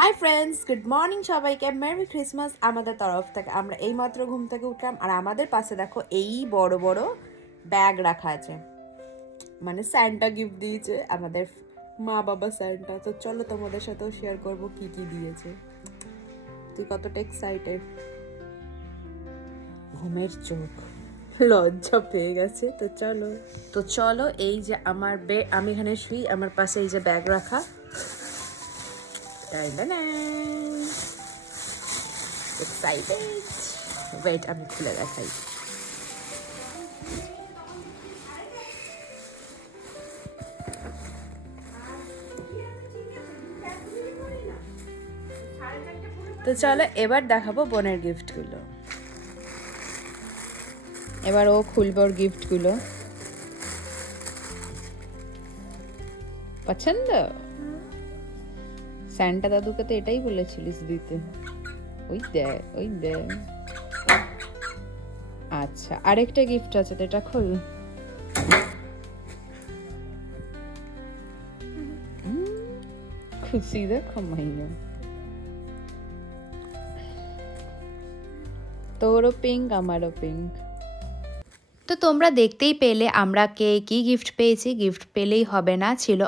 Hi friends, good morning সবাইকে। Merry Christmas আমাদের তরফ থেকে। আমরা এইমাত্র ঘুম থেকে উঠলাম আর আমাদের পাশে দেখো এই বড় বড় ব্যাগ রাখা আছে, মানে স্যান্টা গিফট দিয়েছে আমাদের মা বাবা স্যান্টা। তো চলো তোমাদের সাথেও শেয়ার করব কি কি দিয়েছে। তুই কতটা এক্সাইটেড? ঘুমের চোখ, লজ্জা পেয়ে গেছে। তো চলো এই যে আমার আমি এখানে শুই, আমার পাশে এই যে ব্যাগ রাখা। এক্সাইটেড, ওয়েট আমি খুলে দেখাই। তো চলো এবার দেখাবো বোনের গিফটগুলো। এবার ও খুলবে ওর গিফটগুলো। পছন্দ? স্যান্টা দাদুকে তো এটাই বলেছিলিস দিতে। ওই দে। আচ্ছা, আরেকটা গিফট আছে, তো এটা খোল। খুশি দেখো মাইয়া। তোরও পিঙ্ক, আমারও পিঙ্ক। তো তোমরা দেখতেই পেলে আমরা কে কি গিফট পেয়েছি। গিফট পেলেই হবে না, ছিল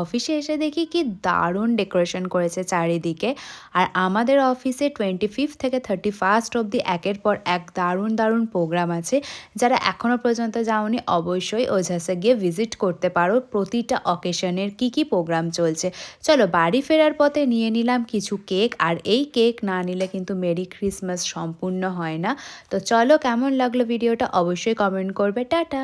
অফিসে এসে দেখি কি দারুণ ডেকোরেশন করেছে চারিদিকে। আর আমাদের অফিসে 25 থেকে 31 অবধি একের পর এক দারুণ দারুণ প্রোগ্রাম আছে। যারা এখনও পর্যন্ত যাওনি অবশ্যই ওঝাসে গিয়ে ভিজিট করতে পারো, প্রতিটা অকেশনের কি প্রোগ্রাম চলছে। চলো বাড়ি ফেরার পথে নিয়ে নিলাম কিছু কেক, আর এই কেক না নিলে কিন্তু মেরি ক্রিসমাস সম্পূর্ণ হয় না। তো চলো, কেমন লাগলো ভিডিওটা অবশ্যই কমেন্ট করবে। টাটা।